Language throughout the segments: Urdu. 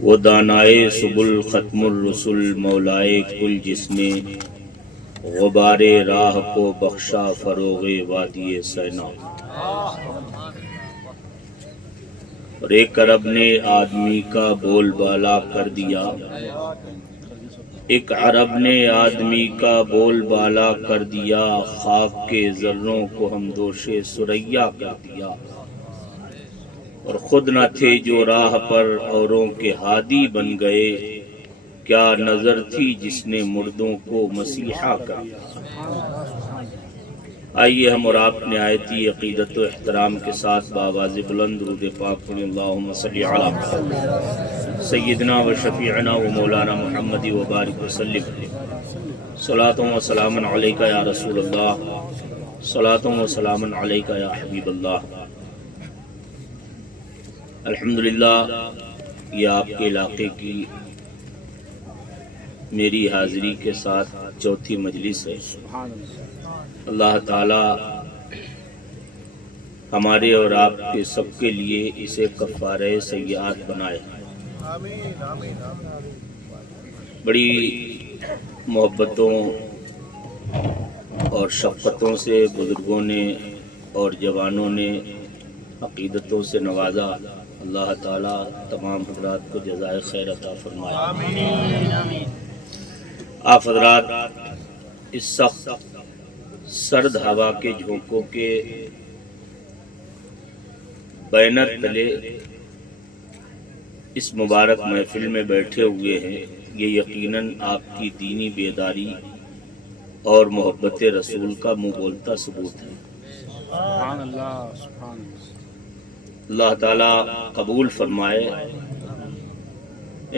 وہ دانائے سبل ختم الرسل مولائے کل جس نے غبار راہ کو بخشا فروغ وادی سینا۔ اور ایک عرب نے آدمی کا بول بالا کر دیا، ایک عرب نے آدمی کا بول بالا کر دیا، خاک کے ذروں کو ہم دوش ثریا کر دیا۔ اور خود نہ تھے جو راہ پر اوروں کے ہادی بن گئے، کیا نظر تھی جس نے مردوں کو مسیحا کر دیا۔ آئیے ہم اور آپ نہایتی عقیدت و احترام کے ساتھ بآواز بلند درود پاک پڑھیں، اللہم صلی علی سیدنا و شفیعنا و مولانا محمد و بارک وسلم۔ صلاۃ و سلام علیک یا رسول اللہ، صلاۃ و سلام علیک یا حبیب اللہ۔ الحمدللہ یہ آپ کے علاقے کی میری حاضری کے ساتھ چوتھی مجلس ہے۔ اللہ تعالی ہمارے اور آپ کے سب کے لیے اسے کفارہ سیئات بنائے۔ بڑی محبتوں اور شفقتوں سے بزرگوں نے اور جوانوں نے عقیدتوں سے نوازا۔ اللہ تعالی تمام حضرات کو جزائے خیر عطا فرمائے۔ آپ حضرات اس سخت سرد ہوا کے جھونکوں کے بینر تلے اس مبارک محفل میں بیٹھے ہوئے ہیں، یہ یقیناً آپ کی دینی بیداری اور محبت رسول کا منہ بولتا ثبوت ہے۔ سبحان اللہ، سبحان اللہ۔ اللہ تعالی قبول فرمائے۔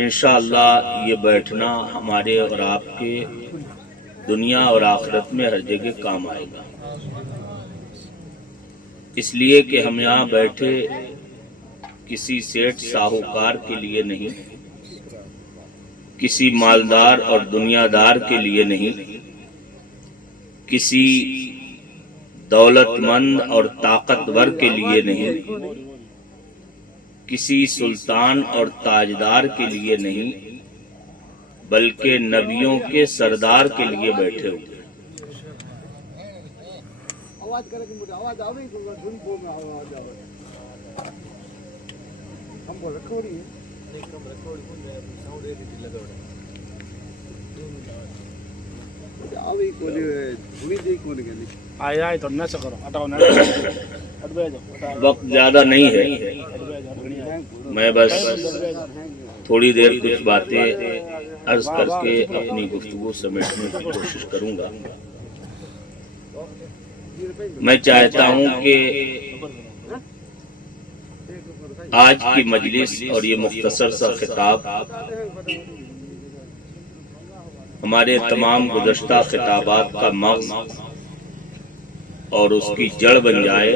انشاءاللہ یہ بیٹھنا ہمارے اور آپ کے دنیا اور آخرت میں ہر جگہ کام آئے گا، اس لیے کہ ہم یہاں بیٹھے کسی سیٹھ ساہوکار کے لیے نہیں، کسی مالدار اور دنیا دار کے لیے نہیں، کسی دولت مند اور طاقتور کے لیے نہیں، کسی سلطان اور تاجدار کے لیے نہیں، بلکہ نبیوں کے سردار کے لیے بیٹھے ہوئے۔ وقت زیادہ نہیں ہے، میں بس تھوڑی دیر کچھ باتیں عرض کر کے اپنی گفتگو سمیٹنے کی کوشش کروں گا۔ میں چاہتا ہوں کہ آج کی مجلس اور یہ مختصر سا خطاب ہمارے تمام گزشتہ خطابات کا مغز اور اس کی جڑ بن جائے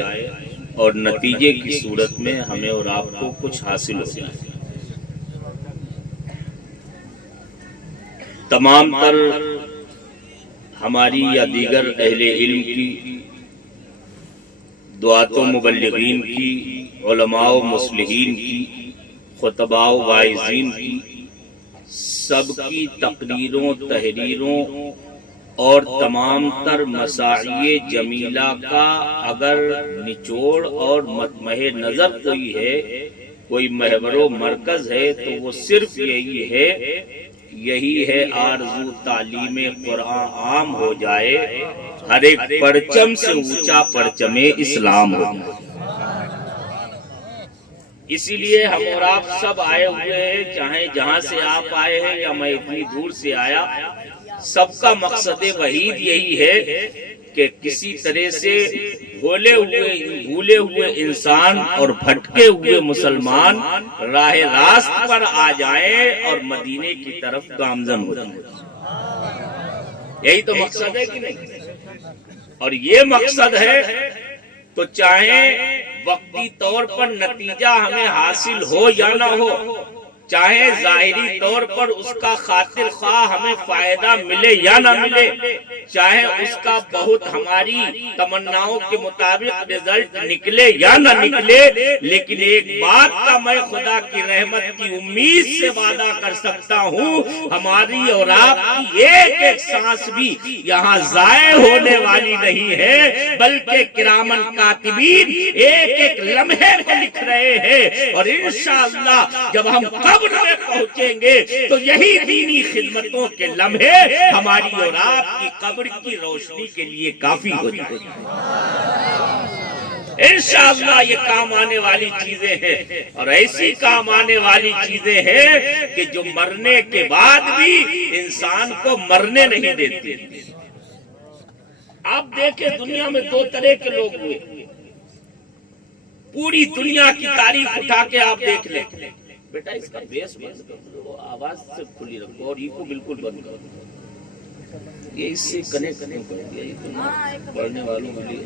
اور نتیجے کی صورت میں ہمیں اور آپ کو کچھ حاصل ہو جائے۔ تمام تر ہماری یا دیگر اہل علم کی، دعات و مبلغین کی، علماء و مصلحین کی، خطباء و واعظین کی، سب کی تقریروں، تحریروں اور تمام تر مساعی جمیلہ کا اگر نچوڑ اور مطمع نظر کوئی ہے، کوئی محور و مرکز ہے، تو وہ صرف یہی ہے آرزو تعلیم قرآن عام ہو جائے، ہر ایک پرچم سے اونچا پرچم اسلام ہو جائے۔ اسی لیے ہم اور آپ سب آئے ہوئے ہیں، چاہے جہاں سے آپ آئے ہیں یا میں اتنی دور سے آیا، سب کا مقصد وحید یہی ہے کہ کسی طرح سے بھولے ہوئے انسان اور بھٹکے ہوئے مسلمان راہ راست پر آ جائیں اور مدینے کی طرف گامزن ہو جائیں۔ یہی تو مقصد ہے کہ نہیں؟ اور یہ مقصد ہے تو چاہے وقتی طور پر نتیجہ ہمیں حاصل ہو یا نہ ہو، چاہے ظاہری طور پر اس کا خاطر خواہ ہمیں فائدہ ملے یا نہ ملے، چاہے اس کا بہت ہماری تمناؤں کے مطابق رزلٹ نکلے یا نہ نکلے، لیکن ایک بات کا میں خدا کی رحمت کی امید سے وعدہ کر سکتا ہوں، ہماری اور آپ کی ایک ایک سانس بھی یہاں ضائع ہونے والی نہیں ہے، بلکہ کرامن کاتبین ایک ایک لمحے کو لکھ رہے ہیں، اور انشاءاللہ جب ہم قبر میں پہنچیں گے تو یہی دینی خدمتوں کے لمحے ہماری اور آپ کی قبر کی روشنی کے لیے کافی ہو جائے گی۔ انشاءاللہ یہ کام آنے والی چیزیں ہیں، اور ایسی کام آنے والی چیزیں ہیں کہ جو مرنے کے بعد بھی انسان کو مرنے نہیں دیتی۔ آپ دیکھیں دنیا میں دو طرح کے لوگ ہوئے، پوری دنیا کی تاریخ اٹھا کے آپ دیکھ لیں۔ بیٹا اس کا بیس بند کر دو، آواز سے کھلی رکھو اور یہ کو بالکل بند کر دو، یہ اس سے کنیکٹ نہیں کر دیا، یہ تو پڑھنے والوں کے لیے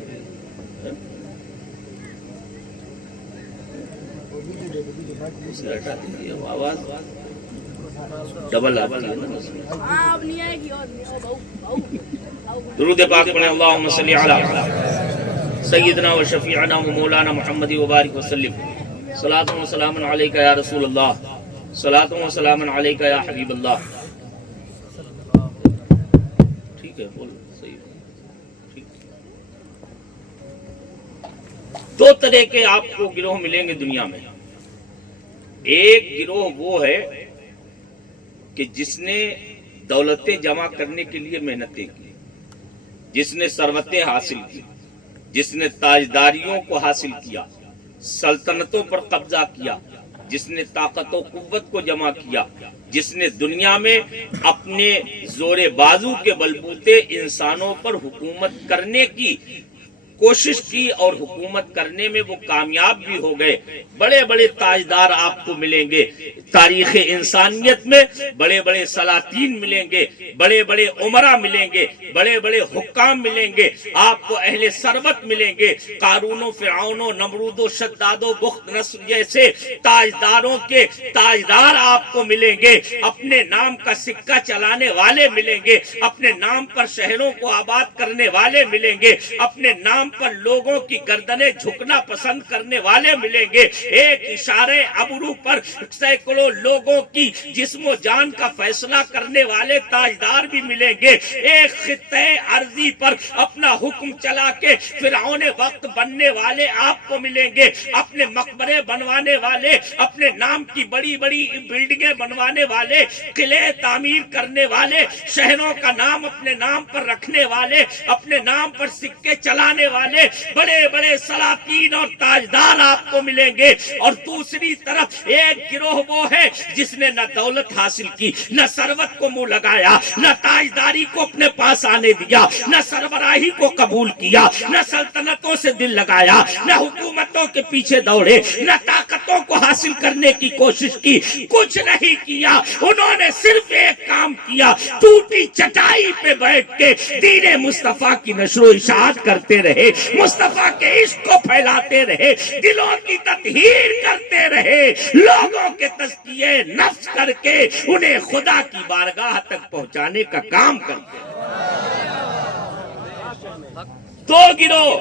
اسے ہٹا دیجیے، آواز ڈبل آتی ہے نا۔ درود پاک پڑھیں، اللہم صلی علی سیدنا و شفیعنا و مولانا محمد وبارک وسلم، صلاۃ و سلام علیکہ یا رسول اللہ، صلاۃ و سلام علیکہ یا حبیب اللہ۔ ٹھیک ہے، بول صحیح ٹھیک۔ دو طرح کے آپ کو گروہ ملیں گے دنیا میں۔ ایک گروہ وہ ہے کہ جس نے دولتیں جمع کرنے کے لیے محنتیں کی، جس نے ثروتیں حاصل کی، جس نے تاجداریوں کو حاصل کیا، سلطنتوں پر قبضہ کیا، جس نے طاقت و قوت کو جمع کیا، جس نے دنیا میں اپنے زور بازو کے بلبوتے انسانوں پر حکومت کرنے کی کوشش کی اور حکومت کرنے میں وہ کامیاب بھی ہو گئے۔ بڑے بڑے تاجدار آپ کو ملیں گے تاریخ انسانیت میں، بڑے بڑے سلاطین ملیں گے، بڑے بڑے عمرا ملیں گے، بڑے بڑے حکام ملیں گے، آپ کو اہل ثروت ملیں گے، قارون و فرعون و نمرود و شداد و بخت نصر جیسے تاجداروں کے تاجدار آپ کو ملیں گے، اپنے نام کا سکہ چلانے والے ملیں گے، اپنے نام پر شہروں کو آباد کرنے والے ملیں گے، اپنے نام پر لوگوں کی گردنیں جھکنا پسند کرنے والے ملیں گے، ایک اشارے ابرو پر سینکڑوں لوگوں کی جسم و جان کا فیصلہ کرنے والے تاجدار بھی ملیں گے، ایک خطے ارضی پر اپنا حکم چلا کے فرعون وقت بننے والے آپ کو ملیں گے، اپنے مقبرے بنوانے والے، اپنے نام کی بڑی بڑی بلڈنگیں بنوانے والے، قلعے تعمیر کرنے والے، شہروں کا نام اپنے نام پر رکھنے والے، اپنے نام پر سکے چلانے والے، بڑے بڑے سلاطین اور تاجدار آپ کو ملیں گے۔ اور دوسری طرف ایک گروہ وہ ہے جس نے نہ دولت حاصل کی، نہ ثروت کو منہ لگایا، نہ تاجداری کو اپنے پاس آنے دیا، نہ سربراہی کو قبول کیا، نہ سلطنتوں سے دل لگایا، نہ حکومتوں کے پیچھے دوڑے، نہ طاقتوں کو حاصل کرنے کی کوشش کی، کچھ نہیں کیا۔ انہوں نے صرف ایک کام کیا، ٹوٹی چٹائی پہ بیٹھ کے دین مصطفیٰ کی نشر و اشاعت کرتے رہے، مصطفیٰ کے عشق کو پھیلاتے رہے، دلوں کی تطہیر کرتے رہے، لوگوں کے تزکیے نفس کر کے انہیں خدا کی بارگاہ تک پہنچانے کا کام کرتے رہے۔ دو گروہ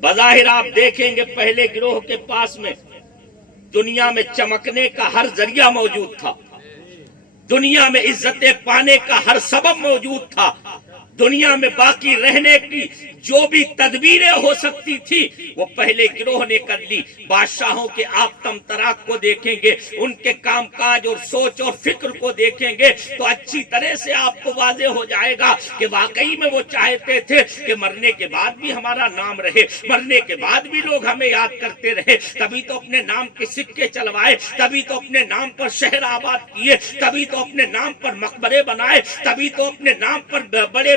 بظاہر آپ دیکھیں گے، پہلے گروہ کے پاس میں دنیا میں چمکنے کا ہر ذریعہ موجود تھا، دنیا میں عزتیں پانے کا ہر سبب موجود تھا، دنیا میں باقی رہنے کی جو بھی تدبیریں ہو سکتی تھی وہ پہلے گروہ نے کر لی۔ بادشاہوں کے آپ تمطراق کو دیکھیں گے، ان کے کام کاج اور سوچ اور فکر کو دیکھیں گے تو اچھی طرح سے آپ کو واضح ہو جائے گا کہ واقعی میں وہ چاہتے تھے کہ مرنے کے بعد بھی ہمارا نام رہے، مرنے کے بعد بھی لوگ ہمیں یاد کرتے رہے، تبھی تو اپنے نام کے سکے چلوائے، تبھی تو اپنے نام پر شہر آباد کیے، تبھی تو اپنے نام پر مقبرے بنائے، تبھی تو اپنے نام پر بڑے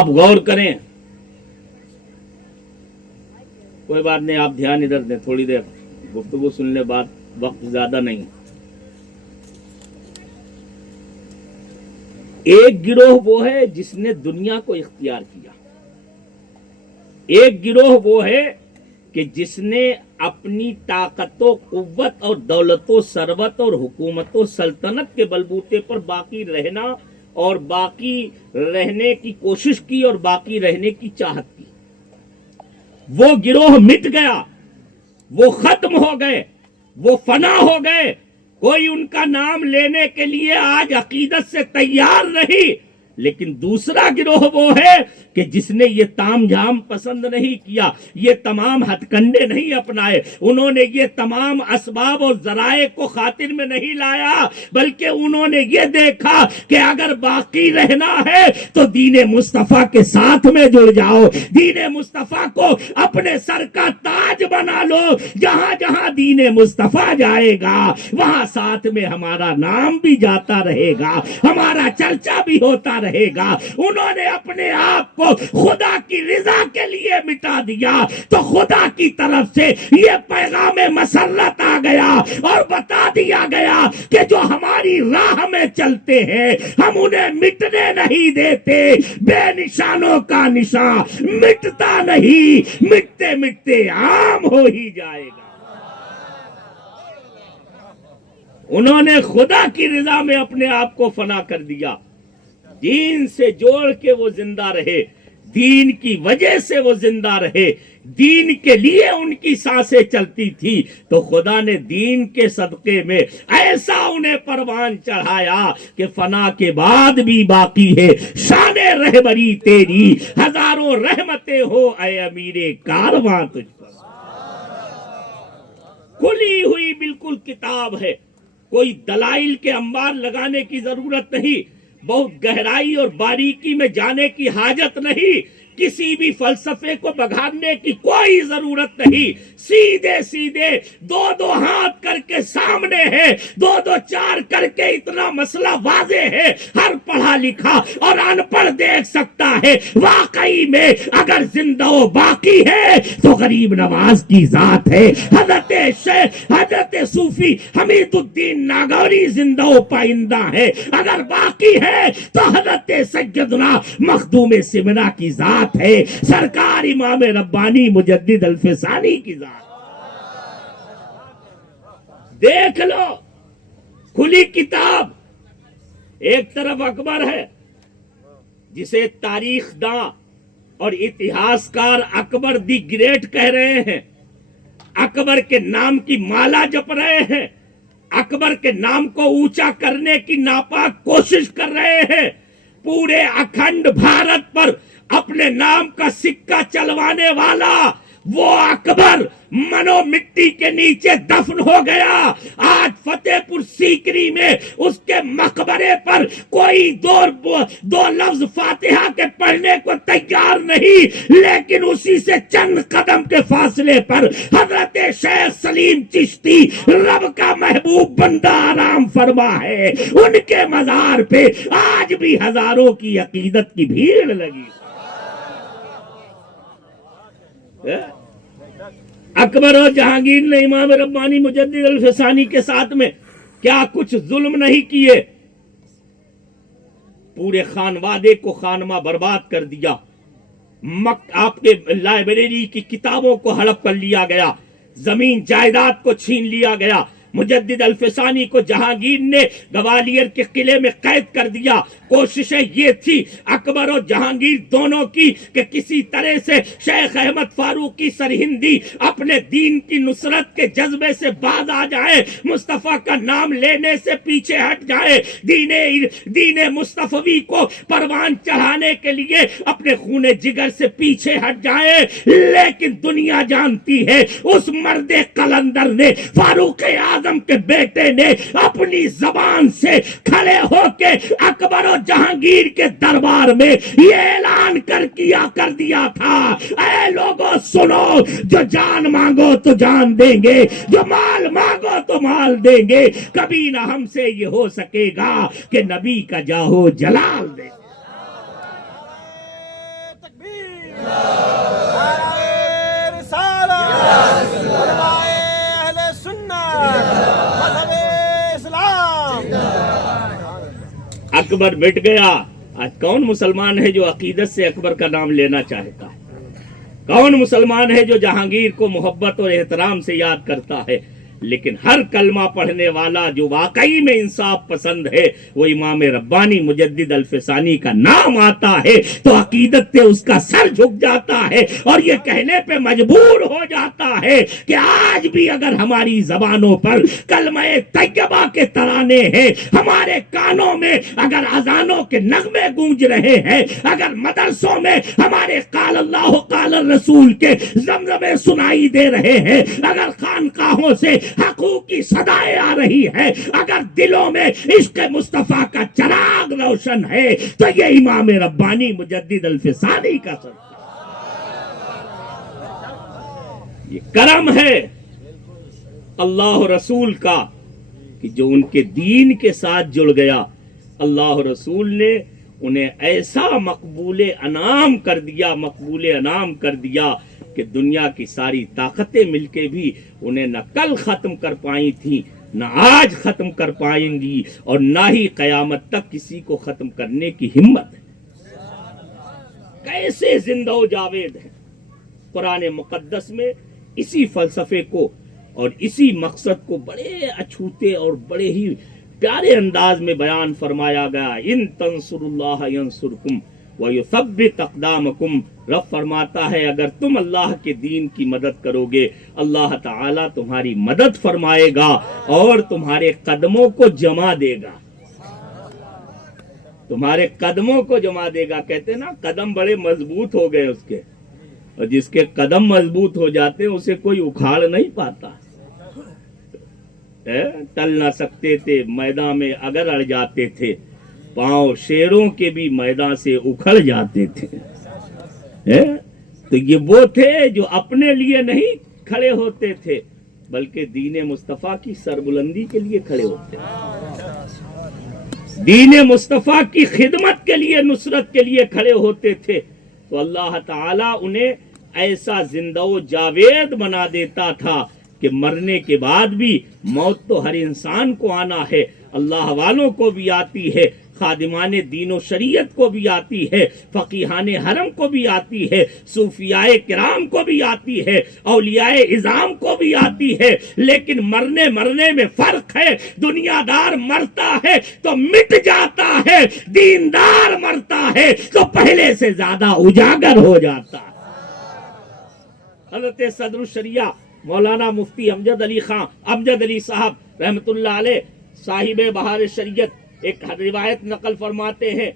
آپ غور کریں. کوئی بات نہیں, آپ دھیان ادھر دیں, تھوڑی دیر گفتگو سن لیں, بات وقت زیادہ نہیں. ایک گروہ وہ ہے جس نے دنیا کو اختیار کیا, ایک گروہ وہ ہے کہ جس نے اپنی طاقت و قوت اور دولت و ثروت اور حکومت و سلطنت کے بلبوتے پر باقی رہنا اور باقی رہنے کی کوشش کی اور باقی رہنے کی چاہت کی. وہ گروہ مٹ گیا, وہ ختم ہو گئے, وہ فنا ہو گئے. کوئی ان کا نام لینے کے لیے آج عقیدت سے تیار نہیں. لیکن دوسرا گروہ وہ ہے کہ جس نے یہ تام جھام پسند نہیں کیا, یہ تمام ہتھ کنڈے نہیں اپنائے, انہوں نے یہ تمام اسباب اور ذرائع کو خاطر میں نہیں لایا, بلکہ انہوں نے یہ دیکھا کہ اگر باقی رہنا ہے تو دین مصطفیٰ کے ساتھ میں جڑ جاؤ, دین مصطفیٰ کو اپنے سر کا تاج بنا لو. جہاں جہاں دین مصطفیٰ جائے گا وہاں ساتھ میں ہمارا نام بھی جاتا رہے گا, ہمارا چرچا بھی ہوتا رہے گا. انہوں نے اپنے آپ کو خدا کی رضا کے لیے مٹا دیا تو خدا کی طرف سے یہ پیغام مسرت آ گیا اور بتا دیا گیا کہ جو ہماری راہ میں چلتے ہیں ہم انہیں مٹنے نہیں دیتے. بے نشانوں کا نشان مٹتا نہیں, مٹتے مٹتے عام ہو ہی جائے گا. انہوں نے خدا کی رضا میں اپنے آپ کو فنا کر دیا, دین سے جوڑ کے وہ زندہ رہے, دین کی وجہ سے وہ زندہ رہے, دین کے لیے ان کی سانسیں چلتی تھی. تو خدا نے دین کے صدقے میں ایسا انہیں پروان چڑھایا کہ فنا کے بعد بھی باقی ہے شان رہبری تیری, ہزاروں رحمتیں ہو اے امیر کارواں تجھ پر. کھلی ہوئی بالکل کتاب ہے, کوئی دلائل کے انبار لگانے کی ضرورت نہیں, بہت گہرائی اور باریکی میں جانے کی حاجت نہیں, کسی بھی فلسفے کو بگاڑنے کی کوئی ضرورت نہیں. سیدھے سیدھے دو دو ہاتھ کر کے سامنے ہے, دو دو چار کر کے اتنا مسئلہ واضح ہے, ہر پڑھا لکھا اور ان پڑھ دیکھ سکتا ہے. واقعی میں اگر زندہ و باقی ہے تو غریب نواز کی ذات ہے. حضرت شیخ حضرت صوفی حمید الدین ناگوری زندہ و پائندہ ہے. اگر باقی ہے تو حضرت سیدنا مخدوم سمنا کی ذات ہے, سرکار امام ربانی مجدد الفسانی کی ذات. دیکھ لو کھلی کتاب. ایک طرف اکبر ہے جسے تاریخ داں اور اتہاسکار اکبر دی گریٹ کہہ رہے ہیں, اکبر کے نام کی مالا جپ رہے ہیں, اکبر کے نام کو اونچا کرنے کی ناپاک کوشش کر رہے ہیں. پورے اکھنڈ بھارت پر اپنے نام کا سکہ چلوانے والا وہ اکبر منو مٹی کے نیچے دفن ہو گیا. آج فتح پور سیکری میں اس کے مقبرے پر کوئی دو لفظ فاتحہ کے پڑھنے کو تیار نہیں, لیکن اسی سے چند قدم کے فاصلے پر حضرت شیخ سلیم چشتی رب کا محبوب بندہ آرام فرما ہے. ان کے مزار پہ آج بھی ہزاروں کی عقیدت کی بھیڑ لگی. اکبر اور جہانگیر نے امام ربانی مجدد الفسانی کے ساتھ میں کیا کچھ ظلم نہیں کیے, پورے خانوادے کو خانمہ برباد کر دیا. آپ کے لائبریری کی کتابوں کو ہڑپ کر لیا گیا, زمین جائیداد کو چھین لیا گیا. مجدد الفسانی کو جہانگیر نے گوالیر کے قلعے میں قید کر دیا. کوششیں یہ تھی اکبر اور جہانگیر دونوں کی کہ کسی طرح سے شیخ احمد فاروقی سرہندی اپنے دین کی نصرت کے جذبے سے باز آ جائے, مصطفیٰ کا نام لینے سے پیچھے ہٹ جائے, دین مصطفی کو پروان چڑھانے کے لیے اپنے خون جگر سے پیچھے ہٹ جائے. لیکن دنیا جانتی ہے اس مرد قلندر نے, فاروق اعظم کے بیٹے نے اپنی زبان سے کھڑے ہو کے اکبر و جہانگیر کے دربار میں یہ اعلان کر دیا تھا, اے لوگوں سنو, جو جان مانگو تو جان دیں گے, جو مال مانگو تو مال دیں گے. کبھی نہ ہم سے یہ ہو سکے گا کہ نبی کا جاہو جلال دے. اکبر مٹ گیا. آج کون مسلمان ہے جو عقیدت سے اکبر کا نام لینا چاہتا ہے؟ کون مسلمان ہے جو جہانگیر کو محبت اور احترام سے یاد کرتا ہے؟ لیکن ہر کلمہ پڑھنے والا جو واقعی میں انصاف پسند ہے وہ امام ربانی مجدد الفسانی کا نام آتا ہے تو عقیدت سے اس کا سر جھک جاتا ہے اور یہ کہنے پہ مجبور ہو جاتا ہے کہ آج بھی اگر ہماری زبانوں پر کلمہ طیبہ کے ترانے ہیں، ہمارے کانوں میں اگر اذانوں کے نغمے گونج رہے ہیں، اگر مدرسوں میں ہمارے قال اللہ قال الرسول کے زمزمے سنائی دے رہے ہیں، اگر خانقاہوں سے حقوق کی صدائیں آ رہی ہے، اگر دلوں میں عشق مصطفیٰ کا چراغ روشن ہے تو یہ امام ربانی مجدد الفسانی کا صدقہ، یہ کرم ہے اللہ رسول کا کہ جو ان کے دین کے ساتھ جڑ گیا. اللہ رسول نے انہیں ایسا مقبول انعام کر دیا کہ دنیا کی ساری طاقتیں مل کے بھی انہیں نہ کل ختم کر پائی تھیں، نہ آج ختم کر پائیں گی، اور نہ ہی قیامت تک کسی کو ختم کرنے کی ہمت ہے. کیسے زندہ و جاوید ہے. قرآن مقدس میں اسی فلسفے کو اور اسی مقصد کو بڑے اچھوتے اور بڑے ہی پیارے انداز میں بیان فرمایا گیا. ان تنصر اللہ ینصرکم وَيُثَبِّتْ أَقْدَامَكُمْ. رب فرماتا ہے اگر تم اللہ کے دین کی مدد کرو گے اللہ تعالیٰ تمہاری مدد فرمائے گا اور تمہارے قدموں کو جما دے گا. تمہارے قدموں کو جما دے گا. کہتے نا قدم بڑے مضبوط ہو گئے اس کے، اور جس کے قدم مضبوط ہو جاتے ہیں اسے کوئی اکھاڑ نہیں پاتا. ٹل نہ سکتے تھے میدان میں اگر اڑ جاتے تھے، پاؤں شیروں کے بھی میدان سے اکھڑ جاتے تھے. تو یہ وہ تھے جو اپنے لیے نہیں کھڑے ہوتے تھے بلکہ دین مصطفیٰ کی سربلندی کے لیے کھڑے ہوتے تھے، دین مصطفیٰ کی خدمت کے لیے، نصرت کے لیے کھڑے ہوتے تھے. تو اللہ تعالیٰ انہیں ایسا زندہ و جاوید بنا دیتا تھا کہ مرنے کے بعد بھی موت تو ہر انسان کو آنا ہے. اللہ والوں کو بھی آتی ہے، خادمان دین و شریعت کو بھی آتی ہے، فقیہان حرم کو بھی آتی ہے، صوفیاء کرام کو بھی آتی ہے، اولیاء اعظام کو بھی آتی ہے. لیکن مرنے میں فرق ہے. دنیا دار مرتا ہے تو مٹ جاتا ہے، دیندار مرتا ہے تو پہلے سے زیادہ اجاگر ہو جاتا ہے. حضرت صدر الشریعہ مولانا مفتی امجد علی صاحب رحمت اللہ علیہ صاحب بہار شریعت ایک روایت نقل فرماتے ہیں،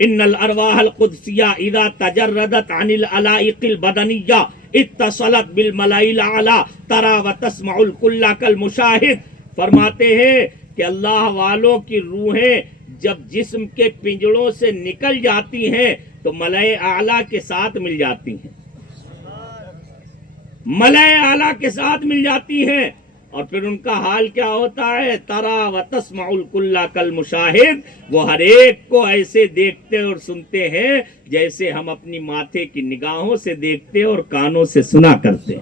ان الارواح القدسیہ اذا تجردت عن العلائق البدنیہ اتصلت بالملأ الاعلی ترى وتسمع الكل كالمشاہد. فرماتے ہیں کہ اللہ والوں کی روحیں جب جسم کے پنجڑوں سے نکل جاتی ہیں تو ملأ اعلی کے ساتھ مل جاتی ہیں، ملأ اعلی کے ساتھ مل جاتی ہیں. اور پھر ان کا حال کیا ہوتا ہے؟ ترا و تسمع الکل کالمشاہد. وہ ہر ایک کو ایسے دیکھتے اور سنتے ہیں جیسے ہم اپنی ماتھے کی نگاہوں سے دیکھتے اور کانوں سے سنا کرتے.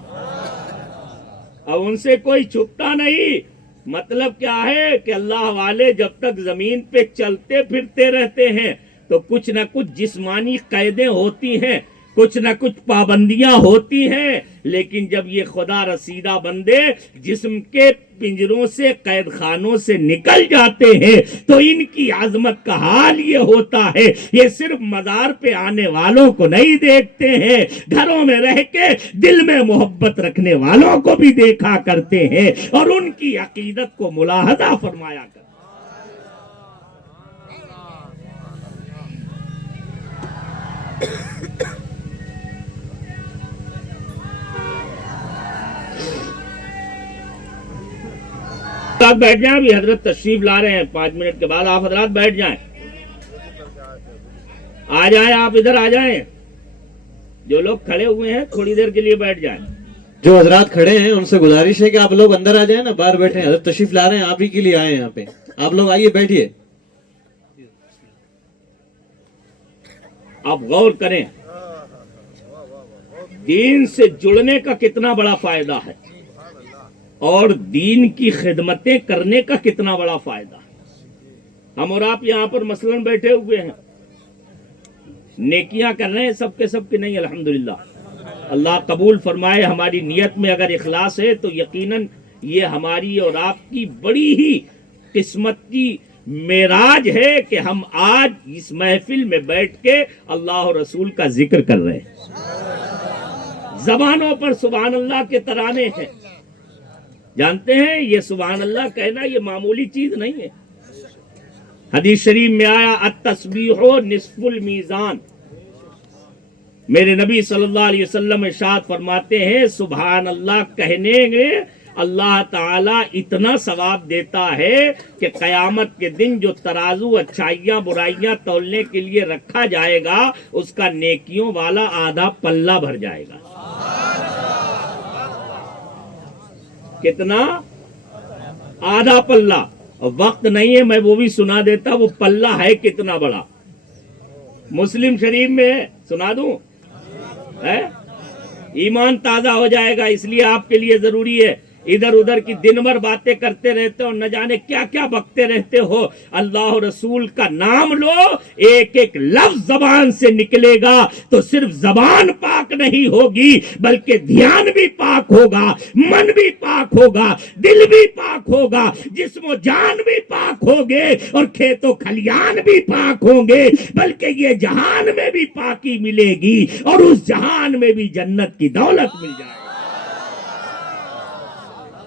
اب ان سے کوئی چھپتا نہیں. مطلب کیا ہے کہ اللہ والے جب تک زمین پہ چلتے پھرتے رہتے ہیں تو کچھ نہ کچھ جسمانی قیدیں ہوتی ہیں، کچھ نہ کچھ پابندیاں ہوتی ہیں. لیکن جب یہ خدا رسیدہ بندے جسم کے پنجروں سے قید خانوں سے نکل جاتے ہیں تو ان کی عظمت کا حال یہ ہوتا ہے. یہ صرف مزار پہ آنے والوں کو نہیں دیکھتے ہیں، گھروں میں رہ کے دل میں محبت رکھنے والوں کو بھی دیکھا کرتے ہیں اور ان کی عقیدت کو ملاحظہ فرمایا کرتے ہیں. آپ بیٹھ جائیں، ابھی حضرت تشریف لا رہے ہیں، 5 منٹ کے بعد آپ حضرات بیٹھ جائیں. آ جائیں، آپ ادھر آ جائیں. جو لوگ کھڑے ہوئے ہیں تھوڑی دیر کے لیے بیٹھ جائیں. جو حضرات کھڑے ہیں ان سے گزارش ہے کہ آپ لوگ اندر آ جائیں نا، باہر بیٹھے ہیں. حضرت تشریف لا رہے ہیں، آپ ہی کے لیے آئے ہیں یہاں پہ. آپ لوگ آئیے، بیٹھیے. آپ غور کریں، دین سے جڑنے کا کتنا بڑا فائدہ ہے اور دین کی خدمتیں کرنے کا کتنا بڑا فائدہ ہے. ہم اور آپ یہاں پر مثلاً بیٹھے ہوئے ہیں, نیکیاں کر رہے ہیں, سب کے نہیں, الحمدللہ. اللہ قبول فرمائے. ہماری نیت میں اگر اخلاص ہے تو یقیناً یہ ہماری اور آپ کی بڑی ہی قسمت کی معراج ہے کہ ہم آج اس محفل میں بیٹھ کے اللہ اور رسول کا ذکر کر رہے ہیں. زبانوں پر سبحان اللہ کے ترانے ہیں. جانتے ہیں یہ سبحان اللہ کہنا یہ معمولی چیز نہیں ہے. حدیث شریف میں آیا التسبیح نصف المیزان. میرے نبی صلی اللہ علیہ وسلم ارشاد فرماتے ہیں سبحان اللہ کہنے میں اللہ تعالیٰ اتنا ثواب دیتا ہے کہ قیامت کے دن جو ترازو اچھائیاں برائیاں تولنے کے لیے رکھا جائے گا اس کا نیکیوں والا آدھا پلہ بھر جائے گا. کتنا؟ آدھا پلہ. وقت نہیں ہے میں وہ بھی سنا دیتا وہ پلہ ہے کتنا بڑا. مسلم شریف میں ہے, سنا دوں؟ ایمان تازہ ہو جائے گا. اس لیے آپ کے لیے ضروری ہے ادھر ادھر کی دن بھر باتیں کرتے رہتے ہو, نہ جانے کیا کیا بکتے رہتے ہو. اللہ رسول کا نام لو, ایک ایک لفظ زبان سے نکلے گا تو صرف زبان پاک نہیں ہوگی بلکہ دھیان بھی پاک ہوگا, من بھی پاک ہوگا, دل بھی پاک ہوگا, جسم و جان بھی پاک ہوگے اور کھیت و کھلیان بھی پاک ہوں گے, بلکہ یہ جہان میں بھی پاکی ملے گی اور اس جہان میں بھی جنت کی دولت مل جائے گی.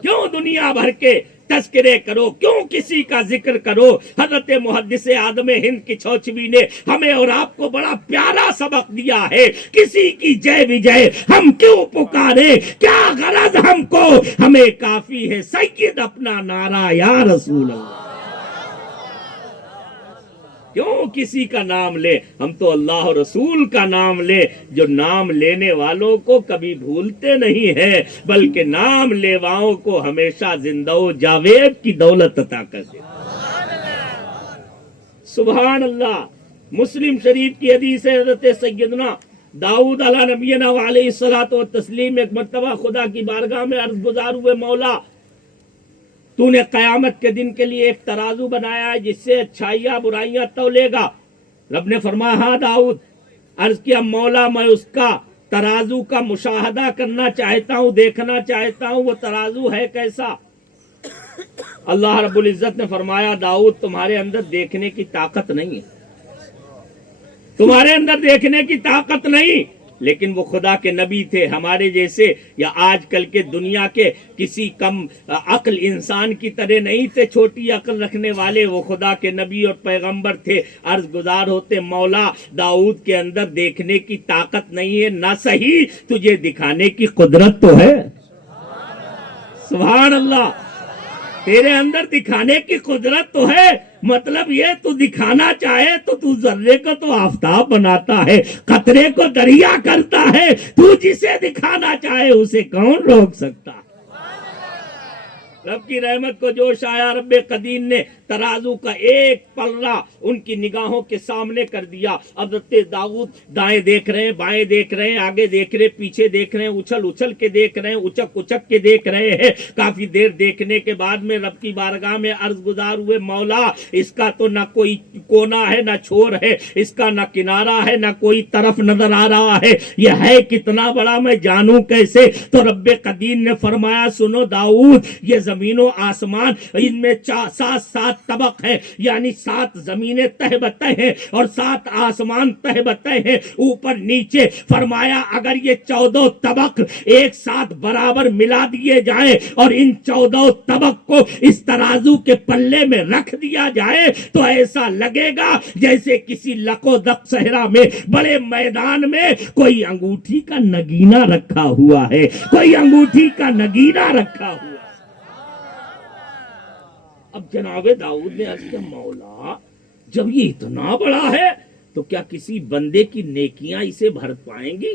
کیوں دنیا بھر کے تذکرے کرو, کیوں کسی کا ذکر کرو. حضرت محدث آدم ہند کی چھوچوی نے ہمیں اور آپ کو بڑا پیارا سبق دیا ہے. کسی کی جے وجے ہم کیوں پکارے, کیا غرض ہم کو, ہمیں کافی ہے سید اپنا نعرہ یا رسول اللہ. کیوں کسی کا نام لے, ہم تو اللہ اور رسول کا نام لے جو نام لینے والوں کو کبھی بھولتے نہیں ہیں بلکہ نام لیواؤں کو ہمیشہ زندہ و جاوید کی دولت عطا کرتے. سبحان اللہ. مسلم شریف کی حدیث ہے حضرت سیدنا داؤد علیہ نبینا علیہ الصلوۃ والتسلیم ایک مرتبہ خدا کی بارگاہ میں عرض گزار ہوئے, مولا تو نے قیامت کے دن کے لیے ایک ترازو بنایا ہے جس سے اچھائیاں برائیاں تولے گا. رب نے فرمایا ہاں داؤد. عرض کیا مولا میں اس کا ترازو کا مشاہدہ کرنا چاہتا ہوں, دیکھنا چاہتا ہوں, وہ ترازو ہے کیسا. اللہ رب العزت نے فرمایا داؤد تمہارے اندر دیکھنے کی طاقت نہیں ہے, تمہارے اندر دیکھنے کی طاقت نہیں, لیکن وہ خدا کے نبی تھے ہمارے جیسے یا آج کل کے دنیا کے کسی کم عقل انسان کی طرح نہیں تھے, چھوٹی عقل رکھنے والے. وہ خدا کے نبی اور پیغمبر تھے. عرض گزار ہوتے مولا داؤد کے اندر دیکھنے کی طاقت نہیں ہے, نہ صحیح تجھے دکھانے کی قدرت تو ہے. سبحان اللہ. تیرے اندر دکھانے کی قدرت تو ہے, مطلب یہ تو دکھانا چاہے تو ذرے کو تو آفتاب بناتا ہے, قطرے کو دریا کرتا ہے. تو جسے دکھانا چاہے اسے کون روک سکتا. رب کی رحمت کو جوش آیا, رب قدیم نے ترازو کا ایک پلہ ان کی نگاہوں کے سامنے کر دیا. حضرت داؤد دائیں دیکھ رہے ہیں, بائیں دیکھ رہے ہیں, آگے دیکھ رہے ہیں, پیچھے دیکھ رہے ہیں, اچھل اچھل کے دیکھ رہے ہیں, اچک اچک کے دیکھ رہے ہیں. کافی دیر دیکھنے کے بعد میں رب کی بارگاہ میں عرض گزار ہوئے مولا اس کا تو نہ کوئی کونا ہے نہ چھور ہے, اس کا نہ کنارہ ہے نہ کوئی طرف نظر آ رہا ہے, یہ ہے کتنا بڑا میں جانوں کیسے. تو رب قدیم نے فرمایا سنو داؤد, یہ زمین و آسمان ان میں 7 طبق ہیں, یعنی 7 زمینیں تہ بتہ ہیں اور 7 آسمان تہ بتہ ہیں اوپر نیچے. فرمایا اگر یہ 14 طبق ایک ساتھ برابر ملا دیے جائیں اور ان 14 طبق کو اس ترازو کے پلے میں رکھ دیا جائے تو ایسا لگے گا جیسے کسی لقو دق صحرا میں بڑے میدان میں کوئی انگوٹھی کا نگینہ رکھا ہوا ہے, کوئی انگوٹھی کا نگینہ رکھا ہوا. اب جناب داؤد نے عرض کیا مولا جب یہ اتنا بڑا ہے تو کیا کسی بندے کی نیکیاں اسے بھر پائیں گی.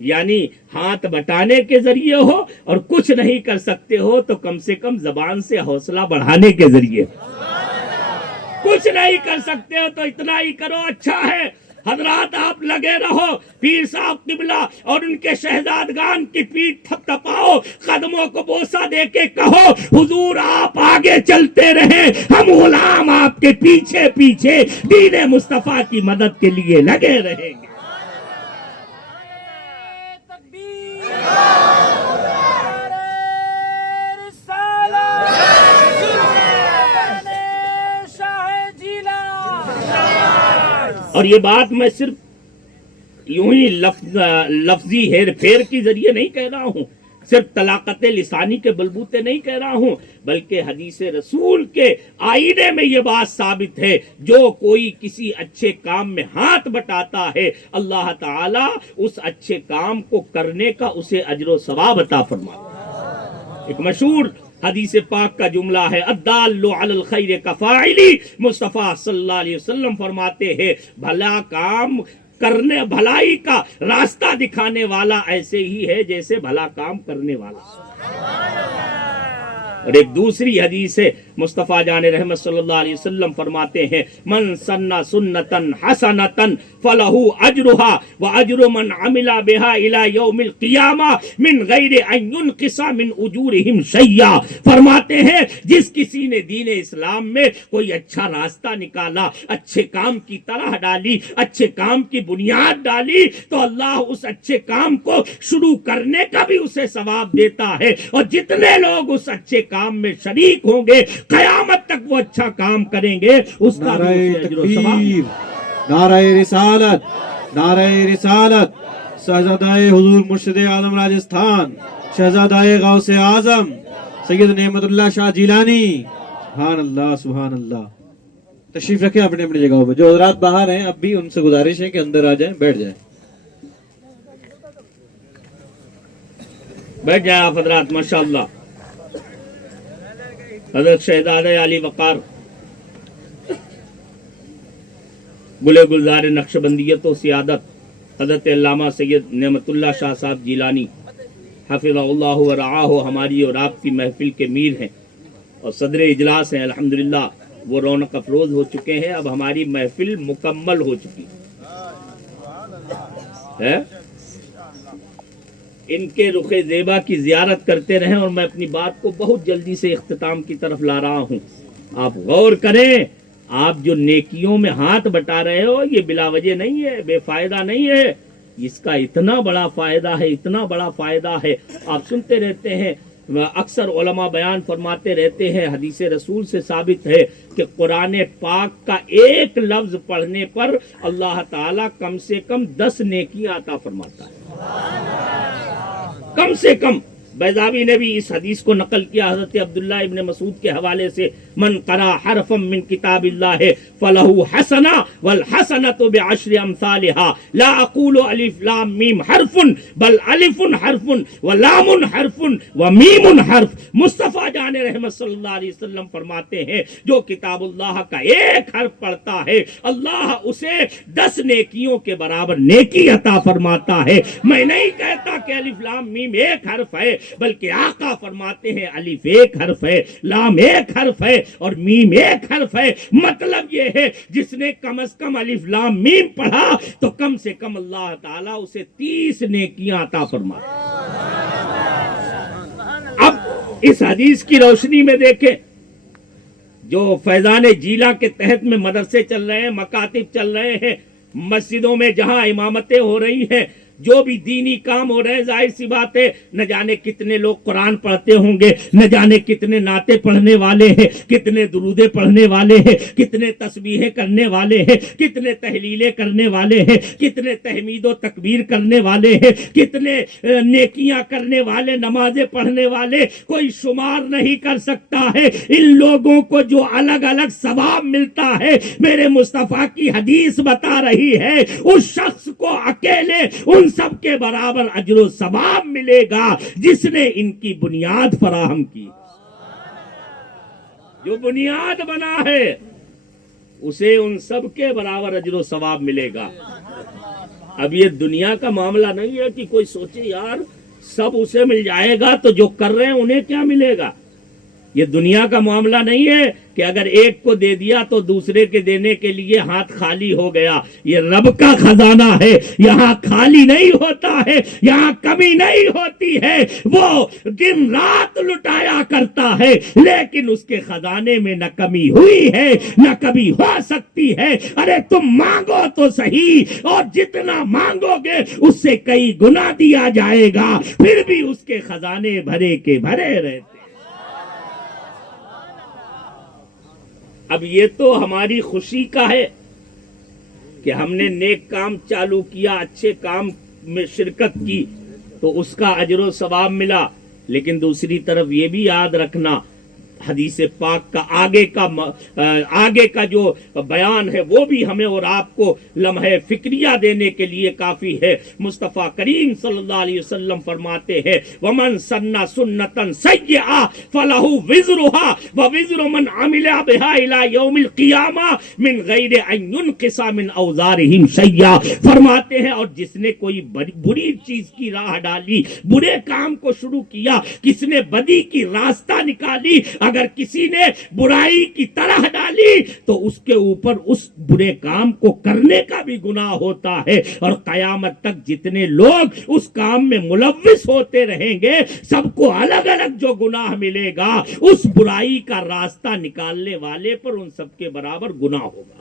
یعنی ہاتھ بٹانے کے ذریعے ہو اور کچھ نہیں کر سکتے ہو تو کم سے کم زبان سے حوصلہ بڑھانے کے ذریعے، کچھ نہیں کر سکتے ہو تو اتنا ہی کرو، اچھا ہے حضرات آپ لگے رہو، پیر صاحب قبلہ اور ان کے شہزادگان کی پیٹھ تھپ تھپاؤ، قدموں کو بوسہ دے کے کہو حضور آپ آگے چلتے رہیں، ہم غلام آپ کے پیچھے پیچھے دین مصطفیٰ کی مدد کے لیے لگے رہیں گے۔ اور یہ بات میں صرف یوں ہی لفظی ہیر پھیر کی ذریعے نہیں کہہ رہا ہوں، صرف طلاقت لسانی کے بلبوتے نہیں کہہ رہا ہوں، بلکہ حدیث رسول کے آئینے میں یہ بات ثابت ہے، جو کوئی کسی اچھے کام میں ہاتھ بٹاتا ہے اللہ تعالیٰ اس اچھے کام کو کرنے کا اسے اجر و ثواب عطا فرماتا ہے۔ ایک مشہور حدیث پاک کا جملہ ہے الدال علی الخیر کفاعلی، مصطفیٰ صلی اللہ علیہ وسلم فرماتے ہیں بھلا کام کرنے، بھلائی کا راستہ دکھانے والا ایسے ہی ہے جیسے بھلا کام کرنے والا۔ اور ایک دوسری حدیث ہے مصطفیٰ جان رحمت صلی اللہ علیہ وسلم فرماتے ہیں من سن سنتن حسنتن فلہ اجرہا واجر من عمل بہا الی یوم القیامہ من غیر ان ینقص من اجورہم شیئا۔ فرماتے ہیں جس کسی نے دین اسلام میں کوئی اچھا راستہ نکالا، اچھے کام کی طرح ڈالی، اچھے کام کی بنیاد ڈالی، تو اللہ اس اچھے کام کو شروع کرنے کا بھی اسے ثواب دیتا ہے، اور جتنے لوگ اس اچھے کام میں شریک ہوں گے قیامت تک وہ اچھا کام کریں گے، اس کا بھی اسے اجر و ثواب۔ نعرہ رسالت، نعرہ رسالت، شہزادہ حضور مرشد اعظم راجستھان، شہزادہ غوث اعظم سید نعمت اللہ شاہ جیلانی، سبحان اللہ سبحان اللہ۔ تشریف رکھیں اپنے اپنی جگہوں پہ، جو حضرات باہر ہیں اب بھی ان سے گزارش ہے کہ اندر آ جائیں، بیٹھ جائیں، بیٹھ جائیں آپ حضرات۔ ماشاءاللہ حضرت شہزادہ علی وقار گلے گلزار نقشبندیت و سیادت حضرت علامہ سید نعمت اللہ شاہ صاحب جیلانی حفظہ اللہ و رعاہ ہماری اور آپ کی محفل کے میر ہیں اور صدر اجلاس ہیں۔ الحمدللہ وہ رونق افروز ہو چکے ہیں، اب ہماری محفل مکمل ہو چکی ہے۔ ان کے رخ زیبا کی زیارت کرتے رہیں، اور میں اپنی بات کو بہت جلدی سے اختتام کی طرف لا رہا ہوں۔ آپ غور کریں، آپ جو نیکیوں میں ہاتھ بٹا رہے ہو یہ بلا وجہ نہیں ہے، بے فائدہ نہیں ہے، اس کا اتنا بڑا فائدہ ہے، اتنا بڑا فائدہ ہے۔ آپ سنتے رہتے ہیں، اکثر علماء بیان فرماتے رہتے ہیں، حدیث رسول سے ثابت ہے کہ قرآن پاک کا ایک لفظ پڑھنے پر اللہ تعالیٰ کم سے کم 10 نیکیاں عطا فرماتا ہے، کم سے کم۔ بیضاوی نے بھی اس حدیث کو نقل کیا حضرت عبداللہ ابن مسعود کے حوالے سے، من قرأ حرفا من کتاب اللہ فلہ حسنہ والحسنۃ بعشر امثالها لا اقول الف لام میم حرف بل الف حرف ولام حرف ومیم حرف۔ مصطفیٰ جان رحمت صلی اللہ علیہ وسلم فرماتے ہیں جو کتاب اللہ کا ایک حرف پڑھتا ہے اللہ اسے 10 نیکیوں کے برابر نیکی عطا فرماتا ہے۔ میں نہیں کہتا کہ الف لام میم ایک حرف ہے، بلکہ آقا فرماتے ہیں الف ایک حرف ہے، لام ایک حرف ہے اور میم ایک حرف ہے۔ مطلب یہ ہے جس نے کم از کم الف لام میم پڑھا تو کم سے کم اللہ تعالیٰ اسے 30 نیکیاں عطا فرماتا۔ اب اس حدیث کی روشنی میں دیکھیں، جو فیضان جیلہ کے تحت میں مدرسے چل رہے ہیں، مکاتب چل رہے ہیں، مسجدوں میں جہاں امامتیں ہو رہی ہیں، جو بھی دینی کام ہو رہے ہیں، ظاہر سی بات ہے نہ جانے کتنے لوگ قرآن پڑھتے ہوں گے، نہ جانے کتنے نعتیں پڑھنے والے ہیں، کتنے درودیں پڑھنے والے ہیں، کتنے تسبیحیں کرنے والے ہیں، کتنے تحلیلیں کرنے والے ہیں، کتنے تحمید و تکبیر کرنے والے ہیں، کتنے نیکیاں کرنے والے، نمازیں پڑھنے والے، کوئی شمار نہیں کر سکتا ہے۔ ان لوگوں کو جو الگ الگ ثواب ملتا ہے میرے مصطفیٰ کی حدیث بتا رہی ہے، اس شخص کو اکیلے ان سب کے برابر اجر و ثواب ملے گا جس نے ان کی بنیاد فراہم کی۔ جو بنیاد بنا ہے اسے ان سب کے برابر اجر و ثواب ملے گا۔ اب یہ دنیا کا معاملہ نہیں ہے کہ کوئی سوچے یار سب اسے مل جائے گا تو جو کر رہے ہیں انہیں کیا ملے گا. یہ دنیا کا معاملہ نہیں ہے کہ اگر ایک کو دے دیا تو دوسرے کے دینے کے لیے ہاتھ خالی ہو گیا. یہ رب کا خزانہ ہے, یہاں خالی نہیں ہوتا ہے, یہاں کمی نہیں ہوتی ہے. وہ دن رات لٹایا کرتا ہے لیکن اس کے خزانے میں نہ کمی ہوئی ہے نہ کبھی ہو سکتی ہے. ارے تم مانگو تو صحیح, اور جتنا مانگو گے اس سے کئی گنا دیا جائے گا, پھر بھی اس کے خزانے بھرے کے بھرے رہتے. اب یہ تو ہماری خوشی کا ہے کہ ہم نے نیک کام چالو کیا, اچھے کام میں شرکت کی تو اس کا اجر و ثواب ملا. لیکن دوسری طرف یہ بھی یاد رکھنا حدیث پاک کا آگے کا جو بیان ہے وہ بھی ہمیں اور آپ کو لمحہ فکریہ دینے کے لیے کافی ہے. مصطفیٰ کریم صلی اللہ علیہ وسلم فرماتے ہیں وَمَن سَنَّ سُنَّةً سَيِّئَةً فَلَهُ وِزْرُهَا وَوِزْرُ مَنْ عَمِلَ بِهَا إِلَى يَوْمِ الْقِيَامَةِ مِنْ غَيْرِ أَنْ يُنْقِصَ مِنْ أَوْزَارِهِمْ شَيْئًا. فرماتے ہیں اور جس نے کوئی بری چیز کی راہ ڈالی, برے کام کو شروع کیا, کس نے بدی کی راستہ نکالی, اگر کسی نے برائی کی طرح ڈالی تو اس کے اوپر اس برے کام کو کرنے کا بھی گناہ ہوتا ہے. اور قیامت تک جتنے لوگ اس کام میں ملوث ہوتے رہیں گے سب کو الگ الگ جو گناہ ملے گا, اس برائی کا راستہ نکالنے والے پر ان سب کے برابر گناہ ہوگا.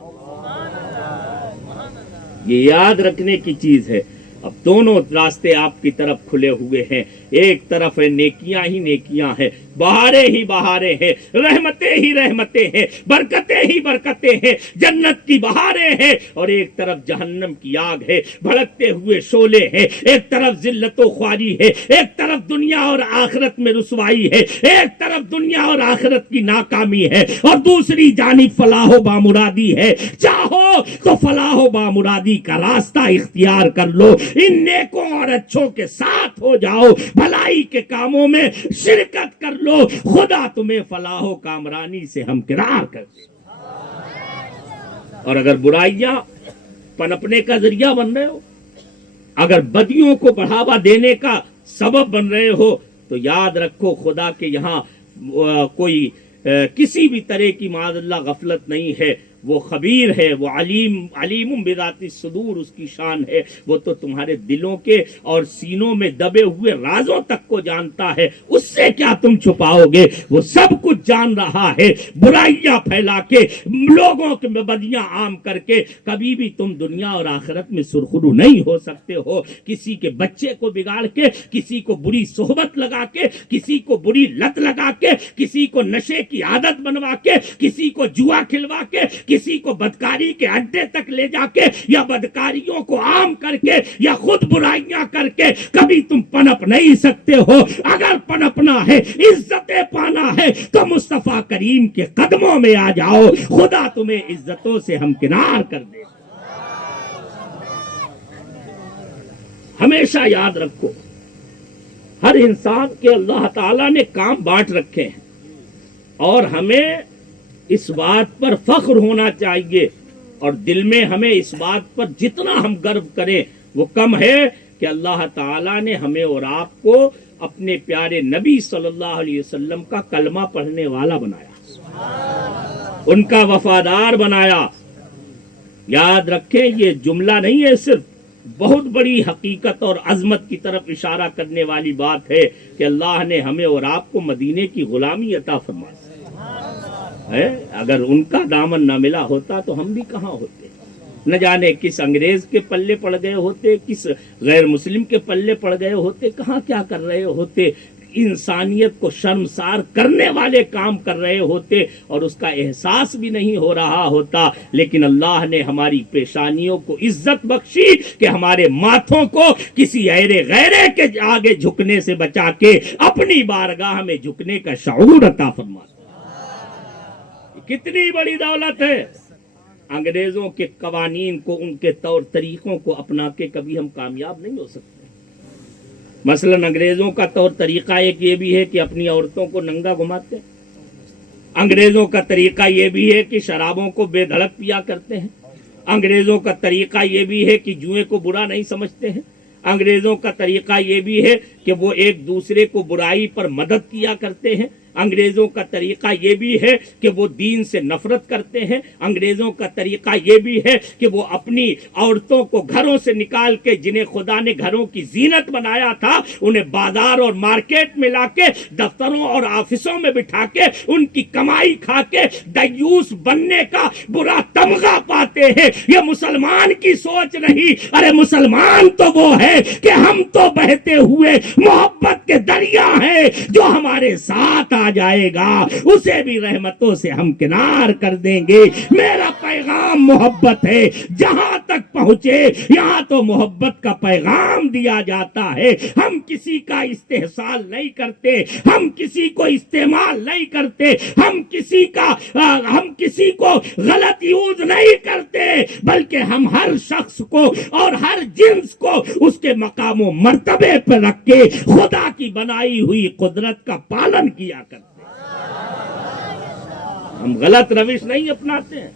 یہ یاد رکھنے کی چیز ہے. اب دونوں راستے آپ کی طرف کھلے ہوئے ہیں. ایک طرف ہے نیکیاں ہی نیکیاں ہیں, بہاریں ہی بہاریں ہیں, رحمتیں ہی رحمتیں ہیں, برکتیں ہی برکتیں ہیں, جنت کی بہاریں ہیں. اور ایک طرف جہنم کی آگ ہے, بھڑکتے ہوئے شعلے ہیں. ایک طرف ذلت و خواری ہے, ایک طرف دنیا اور آخرت میں رسوائی ہے, ایک طرف دنیا اور آخرت کی ناکامی ہے, اور دوسری جانب فلاح و بامرادی ہے. چاہو تو فلاح و بامرادی کا راستہ اختیار کر لو, ان نیکوں اور اچھوں کے ساتھ ہو جاؤ, بھلائی کے کاموں میں شرکت کر لو, خدا تمہیں فلاح و کامرانی سے ہمکنار کر دے. اور اگر برائیاں پنپنے کا ذریعہ بن رہے ہو, اگر بدیوں کو بڑھاوا دینے کا سبب بن رہے ہو, تو یاد رکھو خدا کے یہاں کوئی کسی بھی طرح کی معاذ اللہ غفلت نہیں ہے. وہ خبیر ہے, وہ علیم بذات الصدور اس کی شان ہے. وہ تو تمہارے دلوں کے اور سینوں میں دبے ہوئے رازوں تک کو جانتا ہے. اس سے کیا تم چھپاؤ گے, وہ سب کچھ جان رہا ہے. برائیاں پھیلا کے, لوگوں کے بدیاں عام کر کے کبھی بھی تم دنیا اور آخرت میں سرخرو نہیں ہو سکتے ہو. کسی کے بچے کو بگاڑ کے, کسی کو بری صحبت لگا کے, کسی کو بری لت لگا کے, کسی کو نشے کی عادت بنوا کے, کسی کو جوا کھلوا کے, کسی کو بدکاری کے اڈے تک لے جا کے, یا بدکاریوں کو عام کر کے, یا خود برائیاں کر کے کبھی تم پنپ نہیں سکتے ہو. اگر پنپنا ہے, عزتیں پانا ہے, تو مصطفیٰ کریم کے قدموں میں آ جاؤ, خدا تمہیں عزتوں سے ہمکنار کر دے. ہمیشہ یاد رکھو ہر انسان کے اللہ تعالیٰ نے کام بانٹ رکھے ہیں, اور ہمیں اس بات پر فخر ہونا چاہیے, اور دل میں ہمیں اس بات پر جتنا ہم گرو کریں وہ کم ہے کہ اللہ تعالیٰ نے ہمیں اور آپ کو اپنے پیارے نبی صلی اللہ علیہ وسلم کا کلمہ پڑھنے والا بنایا, ان کا وفادار بنایا. یاد رکھیں یہ جملہ نہیں ہے, صرف بہت بڑی حقیقت اور عظمت کی طرف اشارہ کرنے والی بات ہے کہ اللہ نے ہمیں اور آپ کو مدینے کی غلامی عطا فرمائی. اگر ان کا دامن نہ ملا ہوتا تو ہم بھی کہاں ہوتے, نہ جانے کس انگریز کے پلے پڑ گئے ہوتے, کس غیر مسلم کے پلے پڑ گئے ہوتے, کہاں کیا کر رہے ہوتے, انسانیت کو شرمسار کرنے والے کام کر رہے ہوتے, اور اس کا احساس بھی نہیں ہو رہا ہوتا. لیکن اللہ نے ہماری پیشانیوں کو عزت بخشی کہ ہمارے ماتھوں کو کسی غیرے کے آگے جھکنے سے بچا کے اپنی بارگاہ میں جھکنے کا شعور عطا فرما. کتنی بڑی دولت ہے. انگریزوں کے قوانین کو, ان کے طور طریقوں کو اپنا کے کبھی ہم کامیاب نہیں ہو سکتے. مثلا انگریزوں کا طور طریقہ ایک یہ بھی ہے کہ اپنی عورتوں کو ننگا گھماتے ہیں. انگریزوں کا طریقہ یہ بھی ہے کہ شرابوں کو بے دھڑک پیا کرتے ہیں. انگریزوں کا طریقہ یہ بھی ہے کہ جوئے کو برا نہیں سمجھتے ہیں. انگریزوں کا طریقہ یہ بھی ہے کہ وہ ایک دوسرے کو برائی پر مدد کیا کرتے ہیں. انگریزوں کا طریقہ یہ بھی ہے کہ وہ دین سے نفرت کرتے ہیں. انگریزوں کا طریقہ یہ بھی ہے کہ وہ اپنی عورتوں کو گھروں سے نکال کے جنہیں خدا نے گھروں کی زینت بنایا تھا انہیں بازار اور مارکیٹ میں لا کے دفتروں اور آفسوں میں بٹھا کے ان کی کمائی کھا کے دیوس بننے کا برا تمغہ پاتے ہیں. یہ مسلمان کی سوچ نہیں. ارے مسلمان تو وہ ہے کہ ہم تو بہتے ہوئے محبت کے دریا ہیں. جو ہمارے ساتھ آ جائے گا اسے بھی رحمتوں سے ہم کنار کر دیں گے. میرا پیغام محبت ہے. جہاں تک پہنچے یہاں تو محبت کا پیغام دیا جاتا ہے. ہم کسی کا استحصال نہیں کرتے, ہم کسی کو استعمال نہیں کرتے, ہم کسی کو غلط یوز نہیں کرتے, بلکہ ہم ہر شخص کو اور ہر جنس کو اس کے مقام و مرتبے پر رکھ کے خدا کی بنائی ہوئی قدرت کا پالن کیا کرتے. ہم غلط روش نہیں اپناتے ہیں,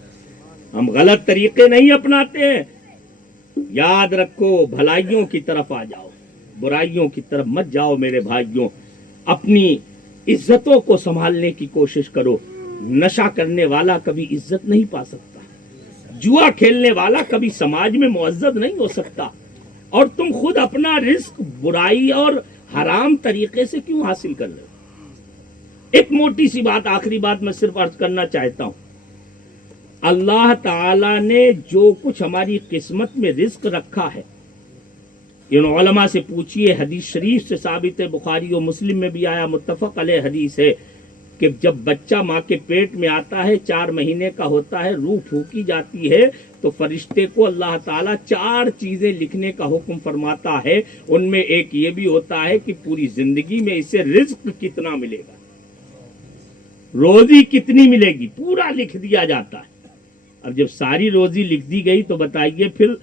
ہم غلط طریقے نہیں اپناتے ہیں. یاد رکھو, بھلائیوں کی طرف آ جاؤ, برائیوں کی طرف مت جاؤ میرے بھائیوں. اپنی عزتوں کو سنبھالنے کی کوشش کرو. نشہ کرنے والا کبھی عزت نہیں پا سکتا, جوا کھیلنے والا کبھی سماج میں معزز نہیں ہو سکتا. اور تم خود اپنا رزق برائی اور حرام طریقے سے کیوں حاصل کر رہے ہو؟ ایک موٹی سی بات, آخری بات میں صرف عرض کرنا چاہتا ہوں. اللہ تعالی نے جو کچھ ہماری قسمت میں رزق رکھا ہے, ان علماء سے پوچھئے, حدیث شریف سے ثابت ہے, بخاری و مسلم میں بھی آیا, متفق علیہ حدیث ہے کہ جب بچہ ماں کے پیٹ میں آتا ہے, 4 مہینے کا ہوتا ہے, روح پھونکی جاتی ہے, تو فرشتے کو اللہ تعالیٰ 4 چیزیں لکھنے کا حکم فرماتا ہے. ان میں ایک یہ بھی ہوتا ہے کہ پوری زندگی میں اسے رزق کتنا ملے گا, روزی کتنی ملے گی, پورا لکھ دیا جاتا ہے. اب جب ساری روزی لکھ دی گئی تو بتائیے پھر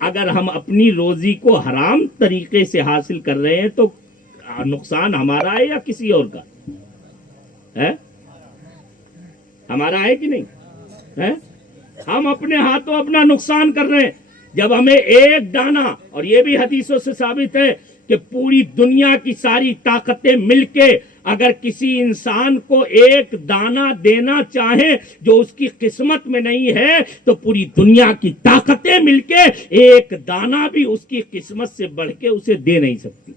اگر ہم اپنی روزی کو حرام طریقے سے حاصل کر رہے ہیں تو نقصان ہمارا ہے یا کسی اور کا ہے؟ ہمارا ہے کہ نہیں ہے؟ ہم اپنے ہاتھوں اپنا نقصان کر رہے ہیں. جب ہمیں ایک دانہ, اور یہ بھی حدیثوں سے ثابت ہے کہ پوری دنیا کی ساری طاقتیں مل کے اگر کسی انسان کو ایک دانہ دینا چاہیں جو اس کی قسمت میں نہیں ہے, تو پوری دنیا کی طاقتیں مل کے ایک دانہ بھی اس کی قسمت سے بڑھ کے اسے دے نہیں سکتی.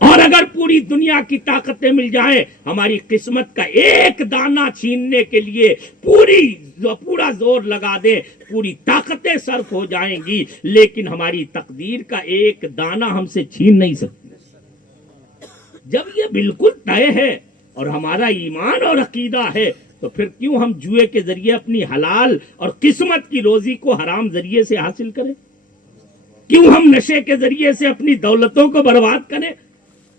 اور اگر پوری دنیا کی طاقتیں مل جائیں ہماری قسمت کا ایک دانہ چھیننے کے لیے پورا زور لگا دیں, پوری طاقتیں صرف ہو جائیں گی, لیکن ہماری تقدیر کا ایک دانہ ہم سے چھین نہیں سکتی. جب یہ بالکل طے ہے اور ہمارا ایمان اور عقیدہ ہے, تو پھر کیوں ہم جوئے کے ذریعے اپنی حلال اور قسمت کی روزی کو حرام ذریعے سے حاصل کریں؟ کیوں ہم نشے کے ذریعے سے اپنی دولتوں کو برباد کریں؟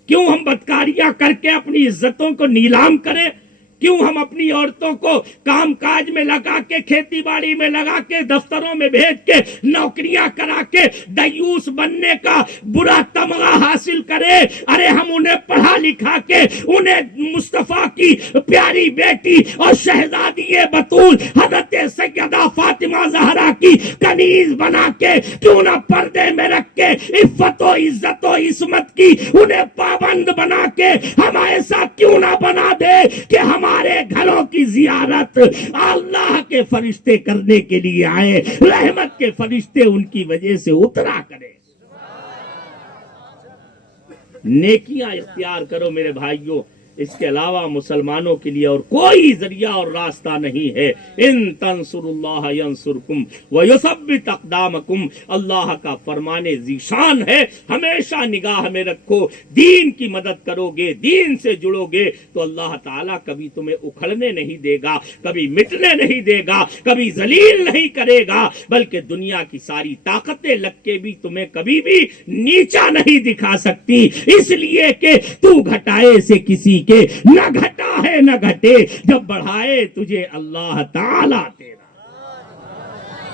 کیوں ہم بدکاریاں کر کے اپنی عزتوں کو نیلام کریں؟ کیوں ہم اپنی عورتوں کو کام کاج میں لگا کے, کھیتی باڑی میں لگا کے, دفتروں میں بھیج کے, نوکریاں کرا کے دیوس بننے کا برا تمغہ حاصل کرے؟ ارے ہم انہیں پڑھا لکھا کے, انہیں مصطفیٰ کی پیاری بیٹی اور شہزادی بطول حضرت سیدہ فاطمہ زہرا کی کنیز بنا کے کیوں نہ پردے میں رکھ کے عفت و عزت و عصمت کی انہیں پابند بنا کے ہم ایسا کیوں نہ بنا دے کہ ہمارے گھروں کی زیارت اللہ کے فرشتے کرنے کے لیے آئے, رحمت کے فرشتے ان کی وجہ سے اترا کرے. نیکیاں اختیار کرو میرے بھائیوں, اس کے علاوہ مسلمانوں کے لیے اور کوئی ذریعہ اور راستہ نہیں ہے. ان تنصروا اللہ ینصرکم ویثبت اقدامکم, اللہ کا فرمان ذیشان ہے, ہمیشہ نگاہ میں رکھو. دین کی مدد کرو گے, دین سے جڑو گے تو اللہ تعالیٰ کبھی تمہیں اکھڑنے نہیں دے گا, کبھی مٹنے نہیں دے گا, کبھی ذلیل نہیں کرے گا, بلکہ دنیا کی ساری طاقتیں لگ کے بھی تمہیں کبھی بھی نیچا نہیں دکھا سکتی, اس لیے کہ تو گھٹائے سے کسی کہ نہ گھٹا ہے نہ گھٹے, جب بڑھائے تجھے اللہ تعالیٰ تیرا.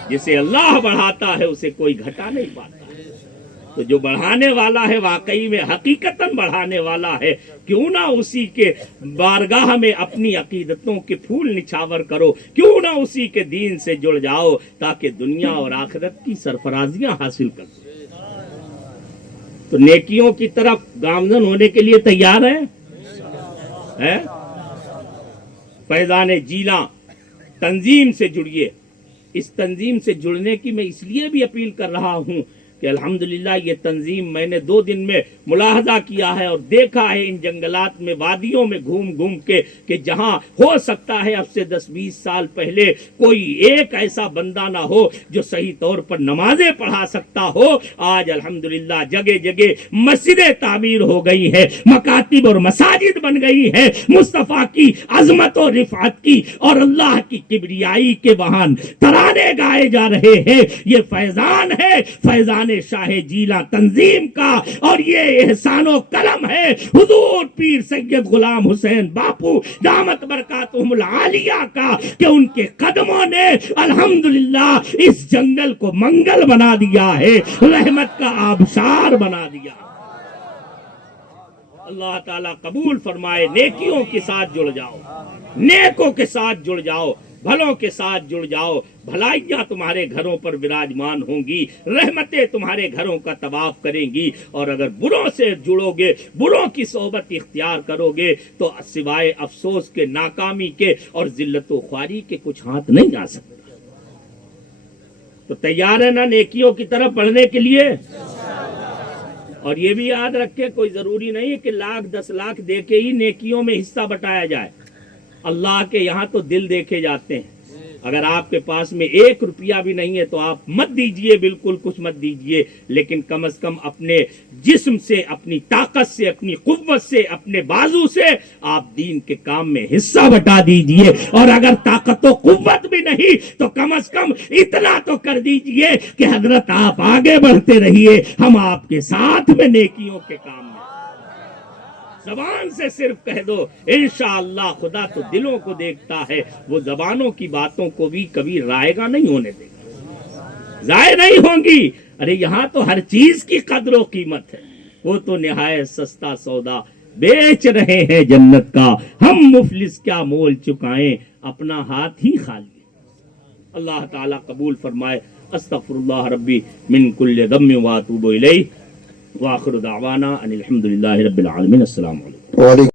جسے اللہ بڑھاتا ہے اسے کوئی گھٹا نہیں پاتا. تو جو بڑھانے والا ہے واقعی میں حقیقتاً بڑھانے والا ہے، کیوں نہ اسی کے بارگاہ میں اپنی عقیدتوں کے پھول نچھاور کرو، کیوں نہ اسی کے دین سے جڑ جاؤ تاکہ دنیا اور آخرت کی سرفرازیاں حاصل کر سکو۔ تو نیکیوں کی طرف گامزن ہونے کے لیے تیار ہیں؟ فیضان جیلاں تنظیم سے جڑیے۔ اس تنظیم سے جڑنے کی میں اس لیے بھی اپیل کر رہا ہوں کہ الحمدللہ یہ تنظیم میں نے 2 دن میں ملاحظہ کیا ہے اور دیکھا ہے ان جنگلات میں، وادیوں میں گھوم گھوم کے، کہ جہاں ہو سکتا ہے اب سے 10-20 سال پہلے کوئی ایک ایسا بندہ نہ ہو جو صحیح طور پر نمازیں پڑھا سکتا ہو، آج الحمدللہ جگہ جگہ مسجدیں تعمیر ہو گئی ہے، مکاتب اور مساجد بن گئی ہے، مصطفیٰ کی عظمت و رفعت کی اور اللہ کی کبریائی کے وہاں ترانے گائے جا رہے ہیں۔ یہ فیضان ہے، فیضان شاہ جیلاں تنظیم کا، اور یہ احسان و کرم ہے حضور پیر سید غلام حسین باپو دامت برکاتہم العالیہ کا، کہ ان کے قدموں نے الحمدللہ اس جنگل کو منگل بنا دیا ہے، رحمت کا آبشار بنا دیا۔ اللہ تعالیٰ قبول فرمائے۔ نیکیوں کے ساتھ جڑ جاؤ، نیکوں کے ساتھ جڑ جاؤ، بھلوں کے ساتھ جڑ جاؤ، بھلائیاں تمہارے گھروں پر وراجمان ہوں گی، رحمتیں تمہارے گھروں کا طواف کریں گی۔ اور اگر بروں سے جڑو گے، بروں کی صحبت اختیار کرو گے تو سوائے افسوس کے، ناکامی کے اور ذلت و خواری کے کچھ ہاتھ نہیں جا سکتا۔ تو تیار ہے نا نیکیوں کی طرف بڑھنے کے لیے؟ اور یہ بھی یاد رکھے، کوئی ضروری نہیں ہے کہ 1,00,000 10 لاکھ دے کے ہی نیکیوں میں حصہ بٹایا جائے۔ اللہ کے یہاں تو دل دیکھے جاتے ہیں۔ اگر آپ کے پاس میں 1 روپیہ بھی نہیں ہے تو آپ مت دیجئے، بالکل کچھ مت دیجئے، لیکن کم از کم اپنے جسم سے، اپنی طاقت سے، اپنی قوت سے، اپنے بازو سے آپ دین کے کام میں حصہ بٹا دیجئے۔ اور اگر طاقت و قوت بھی نہیں تو کم از کم اتنا تو کر دیجئے کہ حضرت آپ آگے بڑھتے رہیے، ہم آپ کے ساتھ میں نیکیوں کے کام میں۔ زبان سے صرف کہہ دو، انشاءاللہ خدا تو دلوں کو دیکھتا ہے، وہ زبانوں کی باتوں کو بھی کبھی رائگاں نہیں ہونے دے گا، ضائع نہیں ہوں گی۔ ارے یہاں تو ہر چیز کی قدر و قیمت ہے، وہ تو نہایت سستا سودا بیچ رہے ہیں جنت کا، ہم مفلس کیا مول چکائیں، اپنا ہاتھ ہی خالی۔ اللہ تعالیٰ قبول فرمائے۔ استغفر اللہ ربی من کل ذنب واتوب الیہ، وآخر دعوانا ان الحمدللہ رب العالمین۔ السلام علیکم۔